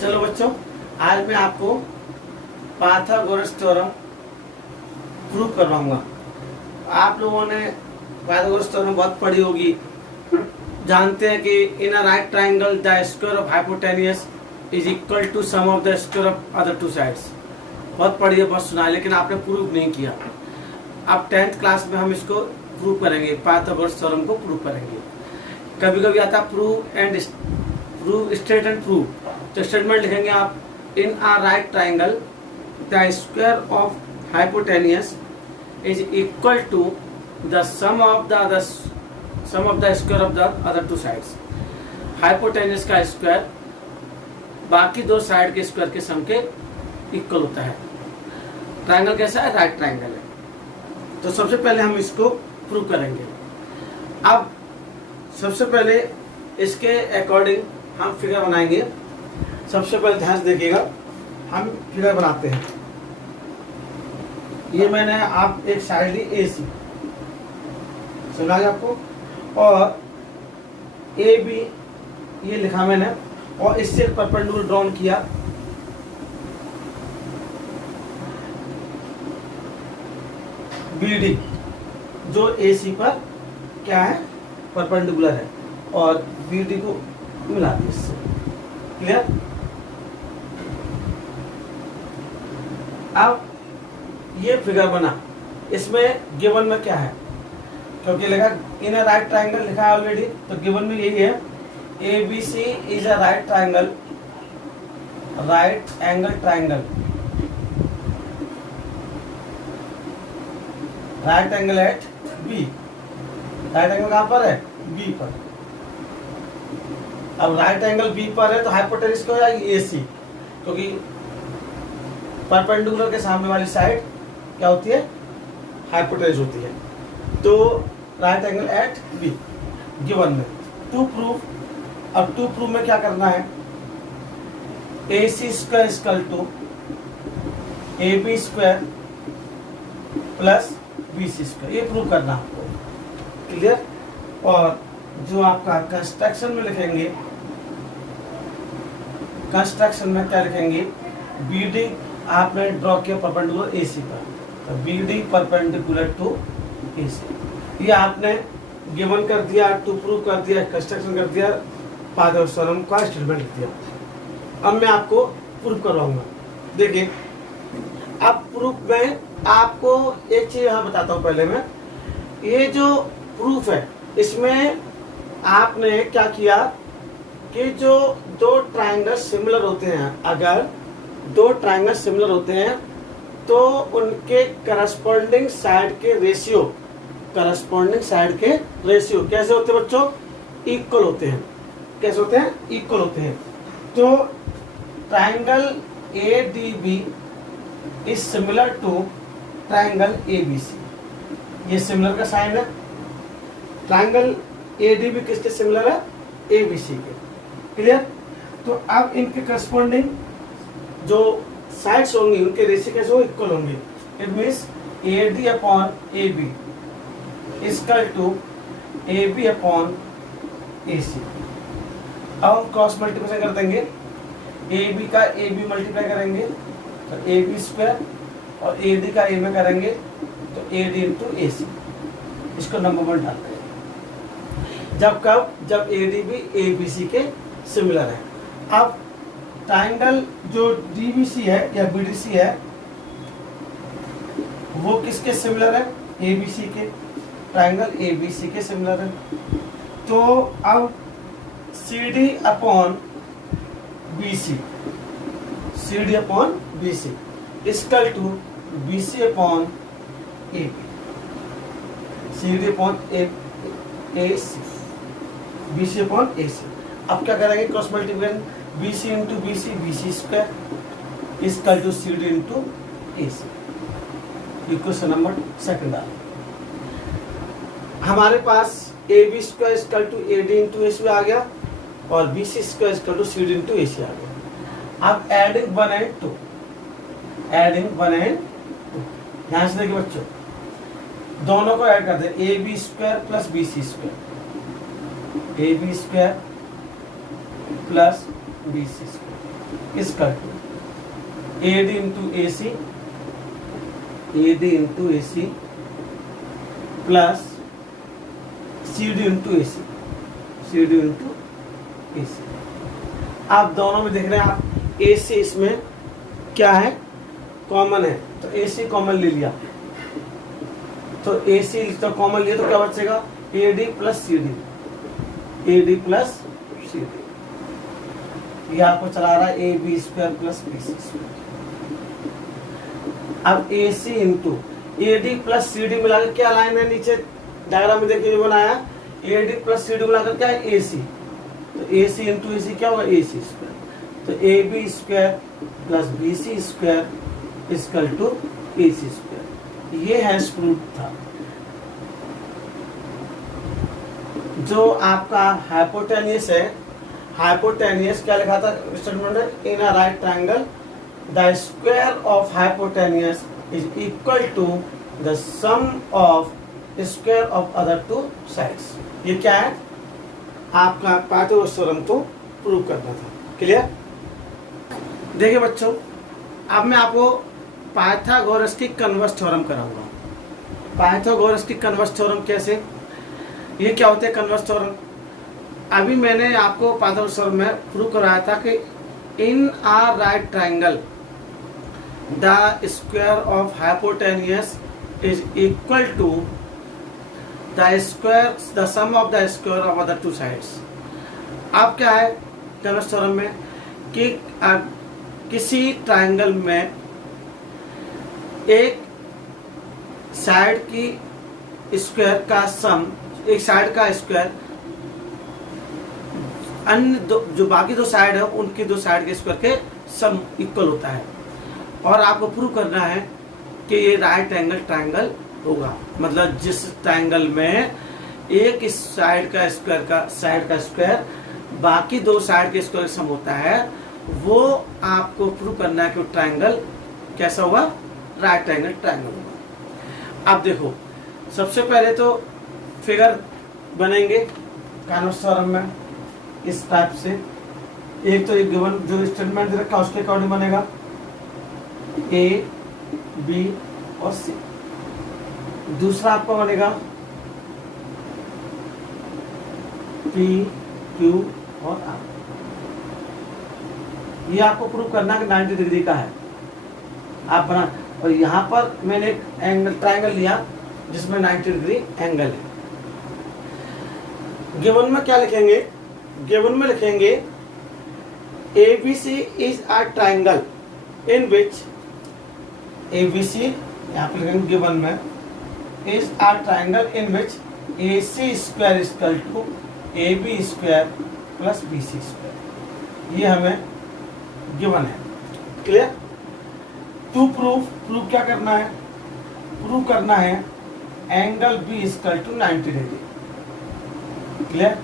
चलो बच्चों, आज मैं आपको पाइथागोरस थ्योरम प्रूव करवाऊंगा। आप लोगों ने पाइथागोरस थ्योरम बहुत पढ़ी होगी, जानते हैं कि in a right triangle the square of hypotenuse is equal to sum of the square of other two sides. बहुत पढ़ी है, बहुत सुना है, लेकिन आपने प्रूव नहीं किया। अब 10th क्लास में हम इसको प्रूव करेंगे, पाइथागोरस थ्योरम को प्रूव करेंगे। कभी कभी आता प्रूव स्टेट एंड प्रूव, तो स्टेटमेंट लिखेंगे आप in a right triangle the square of hypotenuse is equal to the sum of the square of the other two sides. Hypotenuse का स्क्वायर बाकी दो साइड के स्क्वायर के सम के इक्वल होता है। ट्राइंगल कैसा है? राइट ट्राइंगल है। तो सबसे पहले हम इसको प्रूव करेंगे। अब सबसे पहले इसके अकॉर्डिंग हम फिगर बनाएंगे। सबसे पहले ध्यान से देखिएगा, हम फिगर बनाते हैं। ये मैंने आप एक साइड ली AC, सुना गया आपको, और AB ये लिखा मैंने, और इससे एक परपेंडिकुलर ड्रॉन किया। BD जो AC पर क्या है? परपेंडिकुलर है, और BD को मिला दी इससे। क्लियर? अब ये फिगर बना, इसमें गिवन में क्या है? क्योंकि लिखा इन अ राइट ट्राइंगल लिखा है ऑलरेडी, तो गिवन में यही है ABC is a right triangle, right angle triangle, right angle at B। Right angle कहां पर है? B पर। अब राइट एंगल B पर है तो हाइपोटेनियस क्या हो जाएगी? AC, क्योंकि परपेंडिकुलर के सामने वाली साइड क्या होती है? हाइपोटेनियस होती है। तो right angle at B given में। टू प्रूफ, अब टू प्रूफ में क्या करना है? AC square equal to AB square plus BC square, ये प्रूव करना आपको। क्लियर? और जो आपका कंस्ट्रक्शन में लिखेंगे, कंस्ट्रक्शन में क्या लिखेंगे? BD आपने ड्रॉ किया परपेंडिकुलर AC पर, तो BD परपेंडिकुलर टू AC। ये आपने गिवन कर दिया, टू प्रूव कर दिया, कंस्ट्रक्शन कर दिया, पाइथागोरस थ्योरम का स्टेटमेंट लिख दिया। अब मैं आपको प्रूव करवाऊंगा। देखिए, अब प्रूफ में आपको एक चीज यहाँ बताता हूँ। पहले मैं, ये जो प्रूफ है इसमें आपने क्या किया कि जो दो ट्राइंगल सिमिलर होते हैं, अगर दो ट्राइंगल सिमिलर होते हैं तो उनके करस्पॉन्डिंग साइड के रेशियो, करस्पॉन्डिंग साइड के रेशियो कैसे होते हैं बच्चों? इक्वल होते हैं। कैसे होते हैं? इक्वल होते हैं। तो triangle ADB is similar to triangle ABC। ये सिमिलर का साइन है। ट्राइंगल ADB किसके सिमिलर है? ABC के। क्लियर? तो अब इनके करस्पॉन्डिंग जो साइड्स होंगी उनके रेशियो कैसे हो? इक्वल होंगे। It means AD upon AB equal to AB upon AC। अब हम क्रॉस मल्टीप्लिकेशन कर देंगे। AB का AB मल्टीप्लाई करेंगे तो AB स्क्वायर, और AD का A में करेंगे तो AD इंटू AC। इसको नंबर वन डालते हैं। जब कब? जब ADB ABC के सिमिलर है। अब ट्राइंगल जो DBC है या BDC है वो किसके सिमिलर है? ABC के। ट्राइंगल ABC के सिमिलर है। तो अब CD upon BC, CD upon BC equal to BC upon AB, CD upon AC, BC upon AC। अब क्या करेंगे? Cross multiplication, BC into BC square equal to CD into AC। Equation number second डाल। हमारे पास AB square equal to AD into AC आ गया, और BC square equal to CD into AC आ गया। अब एडिंग 1 and 2, एडिंग 1 and 2। ध्यान से देखिए बच्चों, दोनों को ऐड कर दे। AB square plus BC square, AB square plus BC square. इसका AD into AC, AD into AC plus CD into AC, CD into AC। आप दोनों में देख रहे हैं, आप AC इसमें क्या है, कॉमन है, तो AC कॉमन ले लिया, तो AC तो कॉमन लिया तो क्या बचेगा, AD plus CD, AD plus CD। ये आपको चला रहा है AB square plus BC square. अब AC into AD plus CD मिलाकर क्या लाइन है, नीचे डायग्राम में देखिए जो बनाया, AD प्लस CD मिलाकर क्या है, AC, तो AC इंटू AC क्या होगा, AC स्क्वायर, तो AB square plus BC square equal to AC square. ये है प्रूफ था। जो आपका हाइपोटेनियस है, हाइपोटेनियस क्या लिखा था स्टेटमेंट में, in a right triangle the square of hypotenuse is equal to the sum of square of other two sides. ये क्या है, आपका पाइथागोरस थ्योरम को प्रूव करना था। क्लियर? देखिए बच्चों, अब मैं आपको पाइथागोरस की कन्वर्स थ्योरम कराऊंगा। पाइथागोरस की कन्वर्स थ्योरम कैसे, ये क्या होते हैं कन्वर्स थ्योरम? अभी मैंने आपको पाइथागोरस थ्योरम में प्रूव कराया था कि in a right triangle the square of hypotenuse is equal to the square the sum of the square of other two sides. अब क्या है कन्वर्स थ्योरम में कि किसी ट्रायंगल में एक साइड की स्क्वायर का सम, एक साइड का स्क्वायर अन्य जो बाकी दो साइड है उनकी दो साइड के स्क्वायर के सम इक्वल होता है। और आपको प्रूव करना है कि ये राइट एंगल ट्रायंगल होगा, मतलब जिस ट्रायंगल में एक इस साइड का स्क्वायर बाकी दो साइड के स्क्वायर सम होता है, वो आपको प्रूव करना है कि वो ट्रायंगल कैसा होगा, राइट एंगल ट्रायंगल होगा। अब देखो, सबसे पहले तो फिगर बनेंगे कन्वर्स थ्योरम में इस टाइप से। एक तो एक गिवन जो स्टेटमेंट दे रखा है उसके अकॉर्डिंग बनेगा A, B और C। दूसरा आपका बनेगा P, Q और R। ये आपको प्रूव करना है कि 90 डिग्री का है, आप बना। और यहाँ पर मैंने एक एंगल ट्रायंगल लिया जिसमें 90 डिग्री एंगल है। गिवन में क्या लिखेंगे, गिवन में लिखेंगे ABC is a triangle in which ABC, यहाँ पर लिखेंगे गिवन में, is a triangle in which AC square equal to AB square plus BC square. ये हमें गिवन है। क्लियर? टू प्रूफ क्या करना है, प्रूव करना है angle B equal to 90 degree. Clear?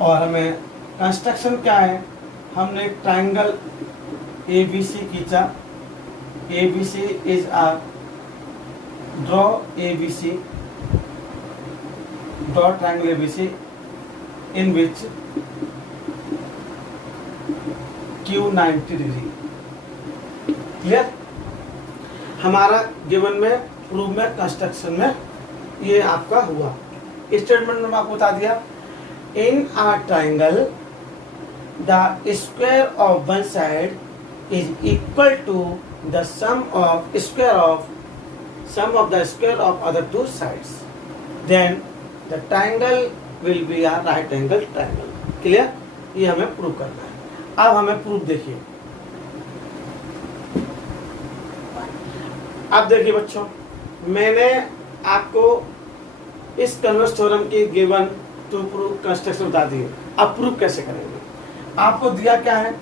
और हमें कंस्ट्रक्शन क्या है, हमने एक ट्रायंगल ABC खींचा, ABC is a draw ABC, draw triangle ABC in which Q 90 degree. Clear? हमारा गिवन में, प्रूव में, कंस्ट्रक्शन में ये आपका हुआ। स्टेटमेंट में आपको बता दिया, in a triangle the square of one side is equal to the sum of the square of other two sides, then the triangle will be a right angle triangle. Clear? ये हमें prove करना है। अब हमें proof देखिए। अब देखिए बच्चों, मैंने आपको इस कन्वर्स थ्योरम की गिवन टू प्रूव कंस्ट्रक्शन बता दी है। अब प्रूफ कैसे करेंगे, आपको दिया क्या है,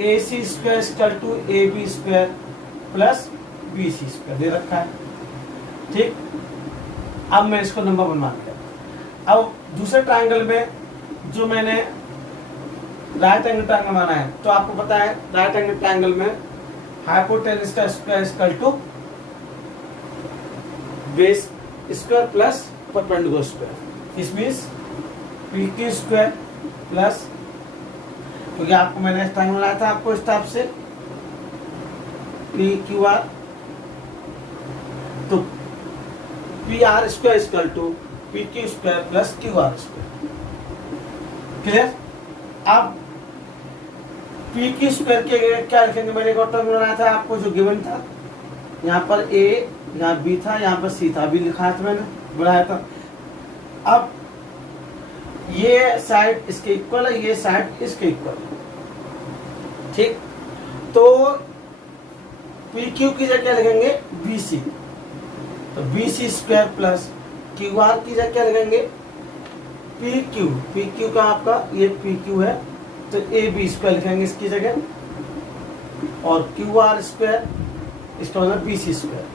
AC square equal to AB square plus BC square दे रखा है। ठीक, अब मैं इसको नंबर बनवा दिया। अब दूसरे ट्रायंगल में जो मैंने राइट एंगल ट्रायंगल बनाना है, तो आपको पता है राइट एंगल ट्रायंगल में हाइपोटेनस का square equal to base square plus perpendicular square. इस मींस PQ स्क्वायर प्लस क्योंकि आपको मैंने ट्रायंगल बनाया था आपको इस टाइप से पी क्यू आर, तो P R square equal to P Q square plus Q R square. Clear? अब पी क्यू स्क्वायर के क्या लिखेंगे, मैंने एक और टर्म बनाया था आपको जो गिवन था, यहाँ पर ए, यहाँ बी था, यहाँ पर सी था, अभी लिखा था मैंने, बनाया था। अब ये साइड इसके इक्वल है, ये साइड इसके इक्वल है, ठीक। तो पी क्यू की जगह लिखेंगे बी सी, तो B C square plus Q R की जगह क्या लिखेंगे पी क्यू का आपका ये पी क्यू है, तो ए बी स्क्वायर लिखेंगे इसकी जगह, और क्यू आर स्क्वायर इसका मतलब बी सी स्क्वायर,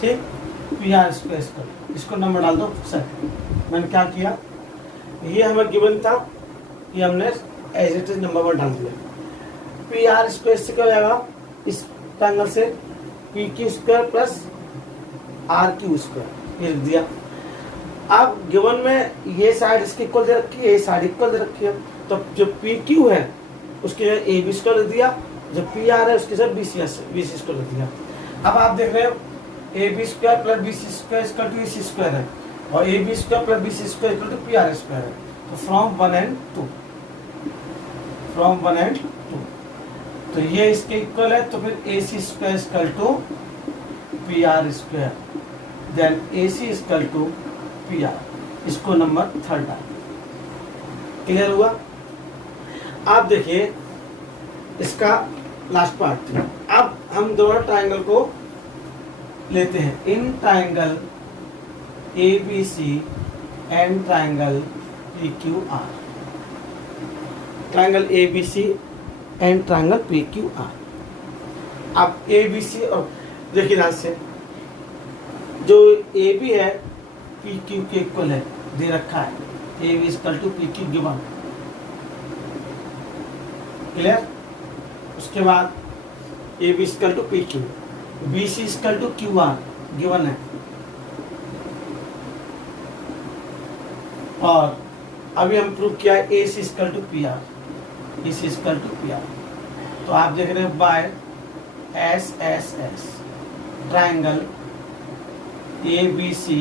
ठीक। पी आर स्क्वायर इसको नंबर डाल दो सर। मैंने क्या किया, ये हमें गिवन था, ये हमने as it is number one डाल दिया। पी आर स्क्वायर से क्या हो जाएगा, इस ट्रायंगल से P Q square plus R Q square, ये लिख दिया। अब गिवन में ये साइड इसकी इक्वल दे रखी है, ये साइड इक्वल दे रखी है, तो जो पी क्यू है उसके जगह ए बी स्क्वायर लिख दिया, जो पी आर है उसके जगह बी सी स्क्वायर लिख दिया। अब आप देख रहे हो A B square plus B C square equal to A C square है, और A B square plus B C square equal to P R square है। तो फ्रॉम 1 and 2, फ्रॉम 1 and 2, तो ये इसके इक्वल है, तो फिर A C square equal to P R square, then A C equal to P R, इसको number third डाल। क्लियर हुआ? आप देखिए इसका लास्ट पार्ट। अब हम दोनों ट्रायंगल को लेते हैं, in triangle A B C and triangle P Q R, triangle A B C and triangle P Q R. अब ए बी सी और देखिए ध्यान से, जो ए बी है पी क्यू के इक्वल है, दे रखा है A B equal to P Q given. Clear? उसके बाद A B equal to P Q, B C equal to Q R given है, और अभी हम प्रूव किया है A C equal to P R, A C equal to P R. तो आप देख रहे हैं by S S S triangle A B C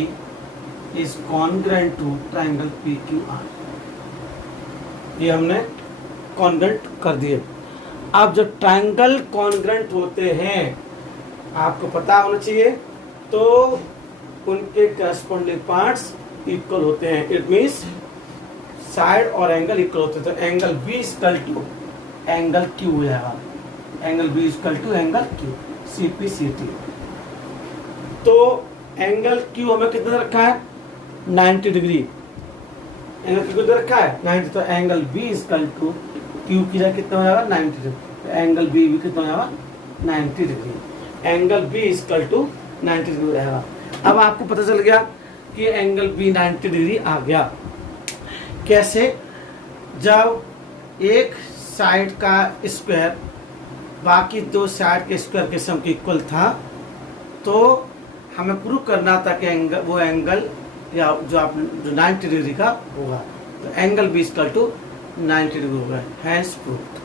is congruent to triangle P Q R, ये हमने कॉन्ग्रुएंट कर दिए। अब जब ट्रायंगल कॉन्ग्रुएंट होते हैं, आपको पता होना चाहिए, तो उनके करस्पॉन्डिंग पार्ट्स इक्वल होते हैं। इट मीन्स साइड और एंगल इक्वल होते हैं, तो angle B equal to angle Q हो जाएगा, angle B equal to angle Q, C P C T. तो एंगल क्यू हमें कितना रखा है 90 डिग्री, एंगल क्यू कितना रखा है 90, तो angle B equal to Q की जगह कितना हो जाएगा 90 डिग्री, तो एंगल बी भी कितना हो जाएगा 90 degree, angle B equal to 90 degree हो जाएगा। अब आपको पता चल गया कि एंगल बी 90 डिग्री आ गया। कैसे? जब एक साइड का स्क्वायर बाकी दो साइड के स्क्वायर के सम के इक्वल था, तो हमें प्रूव करना था कि एंगल, वो एंगल या जो आप जो 90 डिग्री का होगा, तो angle B equal to 90 degree होगा, हैंस प्रूव्ड।